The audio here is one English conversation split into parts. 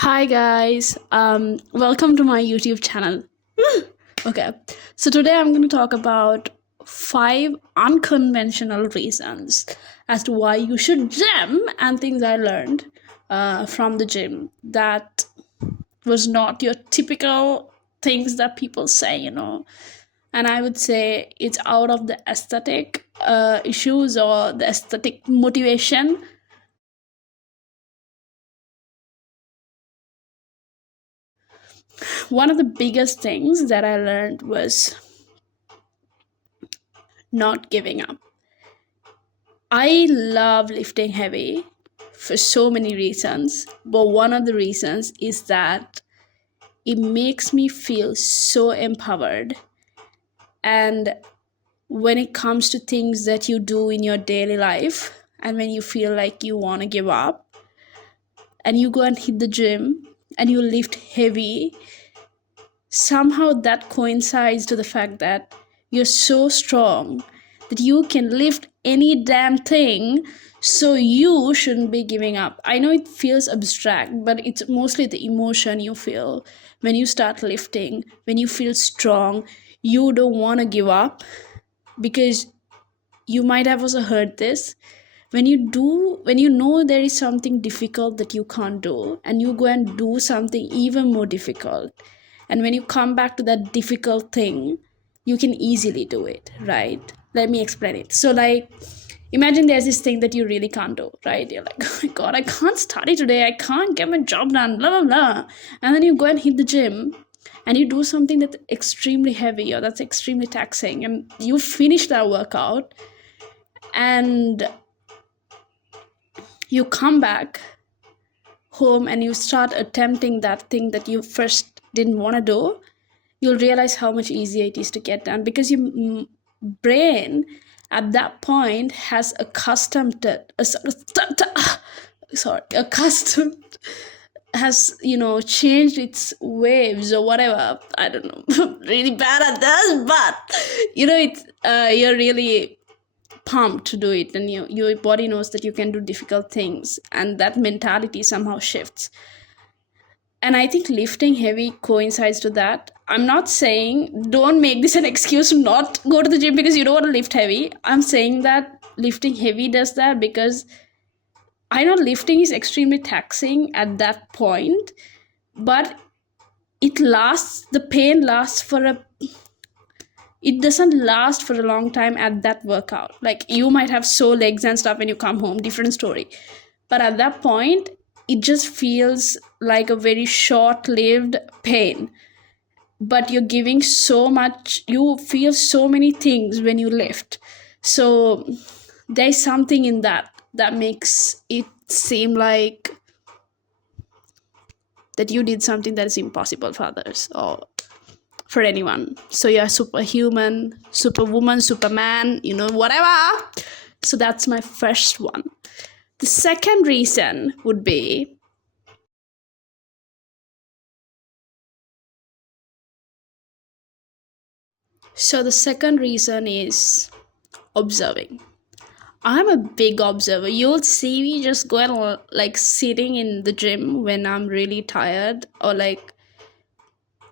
Hi guys, welcome to my YouTube channel. Okay, so today I'm going to talk about 5 unconventional reasons as to why you should gym and things I learned from the gym that was not your typical things that people say. And I would say it's out of the aesthetic issues or the aesthetic motivation. One of the biggest things that I learned was not giving up. I love lifting heavy for so many reasons, but one of the reasons is that it makes me feel so empowered. And when it comes to things that you do in your daily life, and when you feel like you want to give up, and you go and hit the gym and you lift heavy, somehow that coincides to the fact that you're so strong that you can lift any damn thing, so you shouldn't be giving up. I know it feels abstract, but it's mostly the emotion you feel when you start lifting, when you feel strong. You don't want to give up because you might have also heard this. When you know there is something difficult that you can't do, and you go and do something even more difficult, and when you come back to that difficult thing, you can easily do it, right? Let me explain it. So, like, imagine there's this thing that you really can't do, right? You're like, oh my God, I can't study today. I can't get my job done, blah, blah, blah. And then you go and hit the gym and you do something that's extremely heavy or that's extremely taxing, and you finish that workout and you come back home and you start attempting that thing that you first didn't want to do, you'll realize how much easier it is to get done because your brain at that point has accustomed accustomed has changed its waves or whatever. I don't know. Really bad at this, but it's you're really pumped to do it, and your body knows that you can do difficult things, and that mentality somehow shifts. And I think lifting heavy coincides to that. I'm not saying don't make this an excuse to not go to the gym because you don't want to lift heavy. I'm saying that lifting heavy does that because I know lifting is extremely taxing at that point, but the pain lasts for it doesn't last for a long time at that workout. Like, you might have sore legs and stuff when you come home, different story. But at that point, it just feels like a very short lived pain. But you're giving so much, you feel so many things when you lift. So there's something in that makes it seem like that you did something that is impossible for others or for anyone. So you're superhuman, superwoman, superman, whatever. So that's my first one. The second reason would be the second reason is observing. I'm a big observer. You'll see me just go and like sitting in the gym when I'm really tired, or like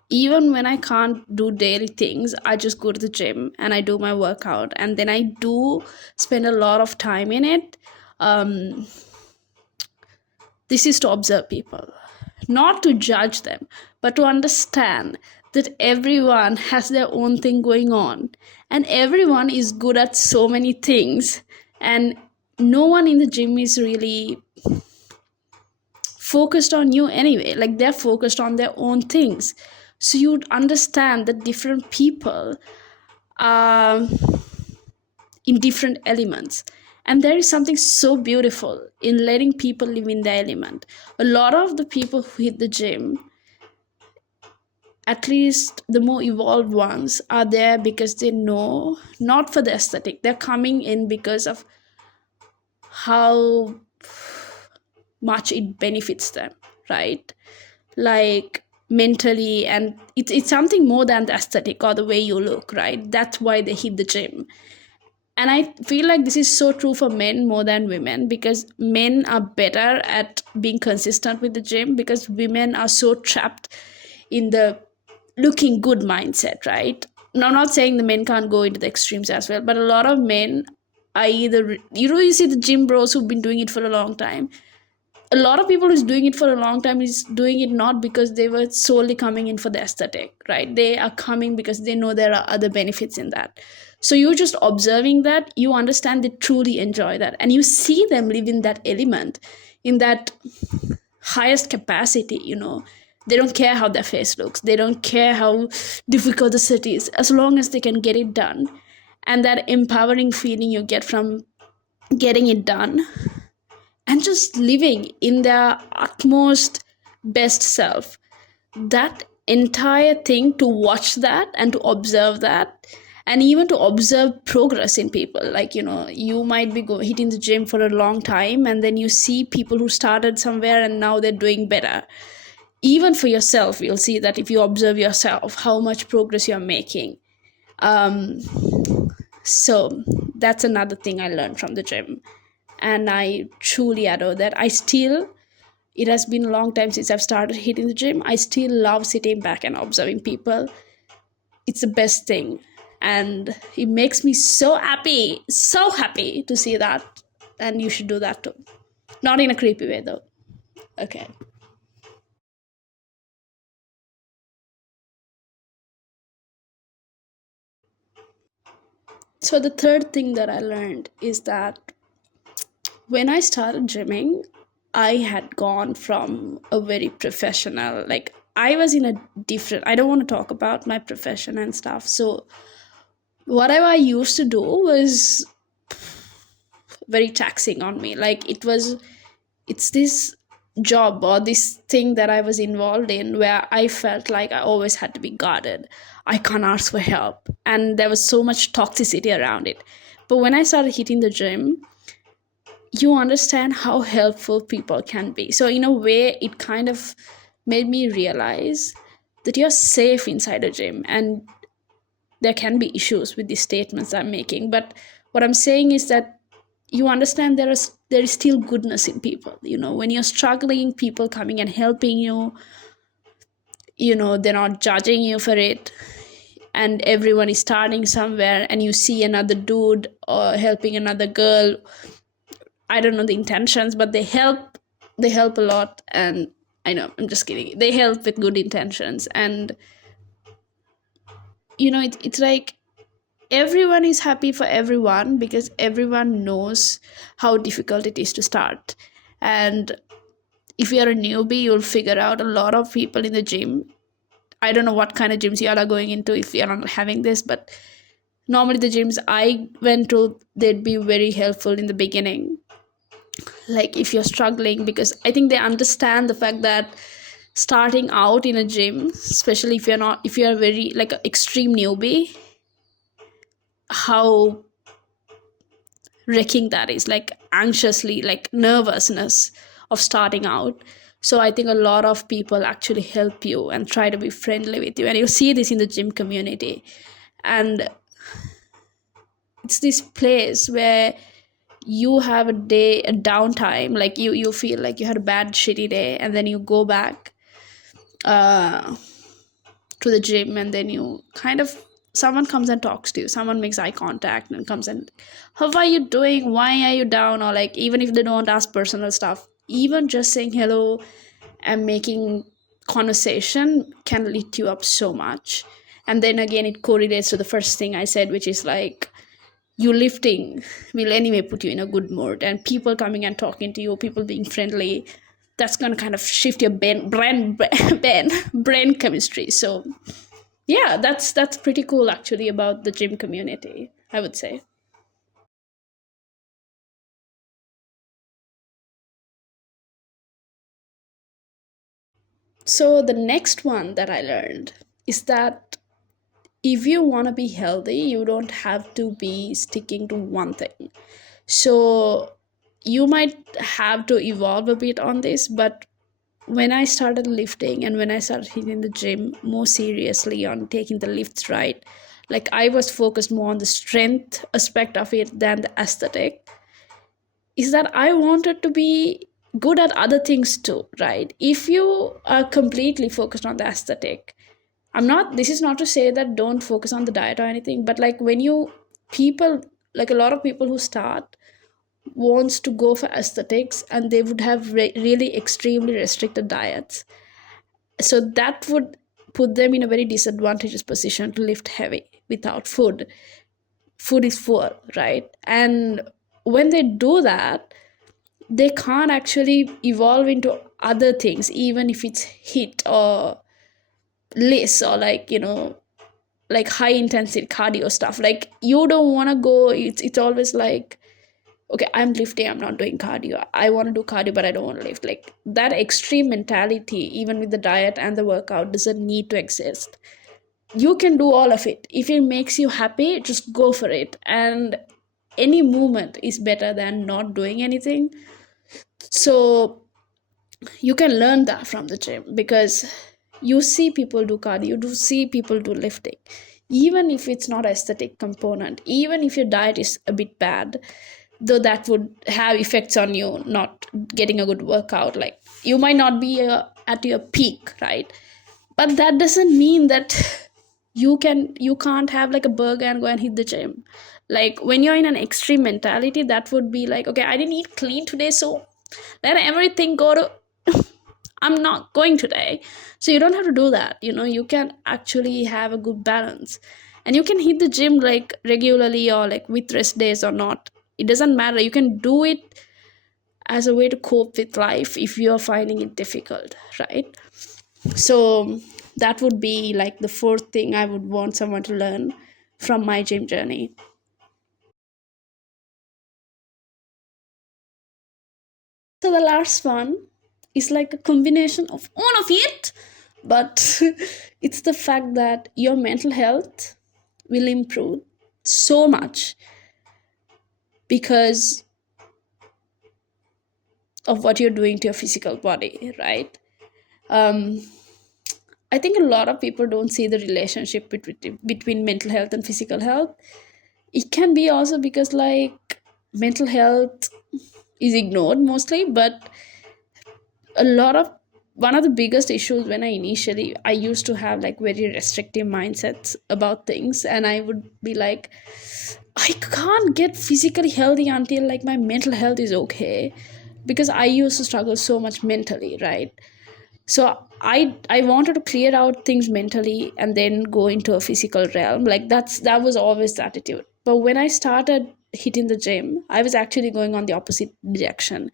even when I can't do daily things, I just go to the gym and I do my workout, and then I do spend a lot of time in it. Um, this is to observe people, not to judge them, but to understand that everyone has their own thing going on, and everyone is good at so many things, and no one in the gym is really focused on you anyway. Like, they're focused on their own things. So you'd understand that different people are in different elements, and there is something so beautiful in letting people live in their element. A lot of the people who hit the gym, at least the more evolved ones, are there because they know, not for the aesthetic. They're coming in because of how much it benefits them, right? Like, mentally, and it's something more than the aesthetic or the way you look, right? That's why they hit the gym. And I feel like this is so true for men more than women, because men are better at being consistent with the gym, because women are so trapped in the looking good mindset, right? Now, I'm not saying the men can't go into the extremes as well, but a lot of men are either, you see the gym bros who've been doing it for a long time. A lot of people who's doing it for a long time is doing it not because they were solely coming in for the aesthetic, right? They are coming because they know there are other benefits in that. So you're just observing that, you understand they truly enjoy that, and you see them live in that element, in that highest capacity, they don't care how their face looks, they don't care how difficult the set is, as long as they can get it done. And that empowering feeling you get from getting it done and just living in their utmost best self, that entire thing, to watch that and to observe that, and even to observe progress in people, like, you might be hitting the gym for a long time, and then you see people who started somewhere and now they're doing better. Even for yourself, you'll see that if you observe yourself how much progress you're making. um so that's another thing I learned from the gym, and I truly adore that. It has been a long time since I've started hitting the gym. I still love sitting back and observing people. It's the best thing. And it makes me so happy to see that. And you should do that too. Not in a creepy way though. Okay. So the third thing that I learned is that when I started gymming, I had gone from a very professional, like, I was in a different, I don't want to talk about my profession and stuff. So whatever I used to do was very taxing on me. Like, it's this job or this thing that I was involved in where I felt like I always had to be guarded. I can't ask for help. And there was so much toxicity around it. But when I started hitting the gym, you understand how helpful people can be. So in a way, it kind of made me realize that you're safe inside a gym, and there can be issues with the statements I'm making. But what I'm saying is that you understand there is still goodness in people. When you're struggling, people coming and helping you, they're not judging you for it. And everyone is starting somewhere, and you see another dude or helping another girl. I don't know the intentions, but they help a lot. And I know, I'm just kidding, they help with good intentions. And it's like everyone is happy for everyone, because everyone knows how difficult it is to start. And if you're a newbie, you'll figure out a lot of people in the gym. I don't know what kind of gyms you all are going into if you're not having this, but normally the gyms I went to, they'd be very helpful in the beginning, like if you're struggling, because I think they understand the fact that starting out in a gym, especially if you're very like an extreme newbie, how wrecking that is, like anxiously, like nervousness of starting out. So I think a lot of people actually help you and try to be friendly with you, and you see this in the gym community. And it's this place where you have a downtime, like you feel like you had a bad shitty day, and then you go back uh to the gym, and then you kind of, someone comes and talks to you, someone makes eye contact and comes and, how are you doing, why are you down? Or like, even if they don't ask personal stuff, even just saying hello and making conversation can lift you up so much. And then again, it correlates to the first thing I said, which is like, you lifting will anyway put you in a good mood, and people coming and talking to you, people being friendly, that's going to kind of shift your brain chemistry. So yeah, that's pretty cool actually about the gym community, I would say. So the next one that I learned is that if you want to be healthy, you don't have to be sticking to one thing. So you might have to evolve a bit on this, but when I started lifting and when I started hitting the gym more seriously on taking the lifts right, like I was focused more on the strength aspect of it than the aesthetic, is that I wanted to be good at other things too, right? If you are completely focused on the aesthetic, this is not to say that don't focus on the diet or anything, but like when you, people, like a lot of people who start wants to go for aesthetics and they would have really extremely restricted diets. So that would put them in a very disadvantageous position to lift heavy without food. Food is fuel, right? And when they do that, they can't actually evolve into other things, even if it's hit or less, or like, like high intensity cardio stuff. Like you don't want to go, it's always like, okay, I'm lifting, I'm not doing cardio. I want to do cardio, but I don't want to lift. Like that extreme mentality, even with the diet and the workout, doesn't need to exist. You can do all of it. If it makes you happy, just go for it. And any movement is better than not doing anything. So you can learn that from the gym, because you see people do cardio, you do see people do lifting. Even if it's not aesthetic component, even if your diet is a bit bad, though that would have effects on you not getting a good workout, like you might not be at your peak, right? But that doesn't mean that you can't have like a burger and go and hit the gym. Like when you're in an extreme mentality, that would be like, okay, I didn't eat clean today, so let everything go to I'm not going today. So you don't have to do that. You can actually have a good balance. And you can hit the gym like regularly or like with rest days or not. It doesn't matter. You can do it as a way to cope with life if you're finding it difficult, right? So that would be like the fourth thing I would want someone to learn from my gym journey. So the last one is like a combination of all of it, but it's the fact that your mental health will improve so much because of what you're doing to your physical body, right? um, I think a lot of people don't see the relationship between mental health and physical health. It can be also because like mental health is ignored mostly, but a lot of one of the biggest issues when I used to have like very restrictive mindsets about things, and I would be like, I can't get physically healthy until like my mental health is okay, because I used to struggle so much mentally, right? So I wanted to clear out things mentally and then go into a physical realm. Like that was always the attitude. But when I started hitting the gym, I was actually going on the opposite direction.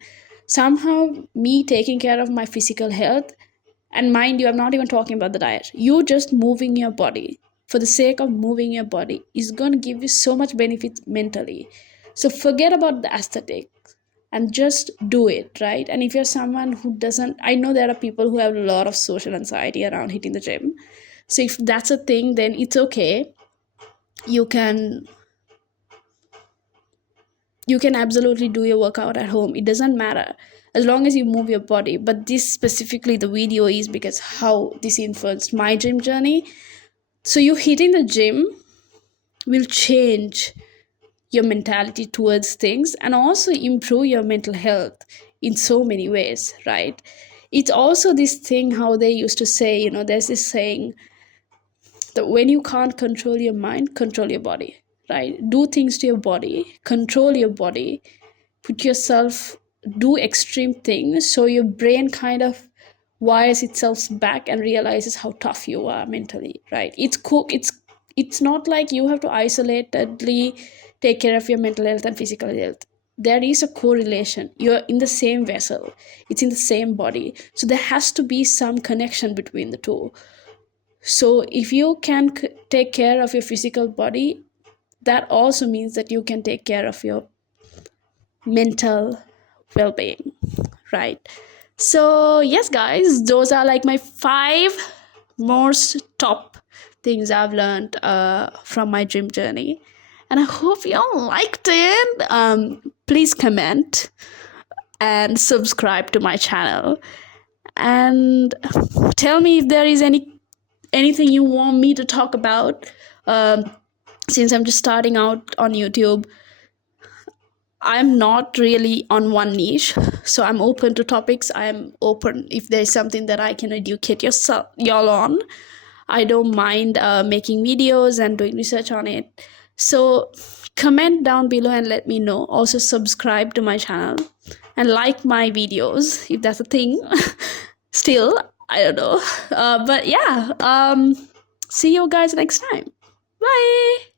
Somehow me taking care of my physical health, and mind you, I'm not even talking about the diet, you just moving your body for the sake of moving your body is going to give you so much benefits mentally. So forget about the aesthetic and just do it, right? And if you're someone who doesn't, I know there are people who have a lot of social anxiety around hitting the gym. So if that's a thing, then it's okay. You can absolutely do your workout at home. It doesn't matter as long as you move your body. But this specifically, the video is because how this influenced my gym journey. So you hitting the gym will change your mentality towards things and also improve your mental health in so many ways, right? It's also this thing how they used to say, there's this saying that when you can't control your mind, control your body, right? Do things to your body, control your body, put yourself, do extreme things so your brain kind of wires itself back and realizes how tough you are mentally, right? It's not like you have to isolatedly take care of your mental health and physical health. There is a correlation. You're in the same vessel, it's in the same body, so there has to be some connection between the two. So if you can take care of your physical body, that also means that you can take care of your mental well-being, right? So yes guys, those are like my 5 most top things I've learned from my gym journey, and I hope you all liked it. Please comment and subscribe to my channel, and tell me if there is anything you want me to talk about. since I'm just starting out on YouTube, I'm not really on one niche, so I'm open to topics. I'm open if there's something that I can educate y'all on. I don't mind making videos and doing research on it. So comment down below and let me know. Also subscribe to my channel and like my videos if that's a thing. Still, I don't know. But yeah, see you guys next time. Bye.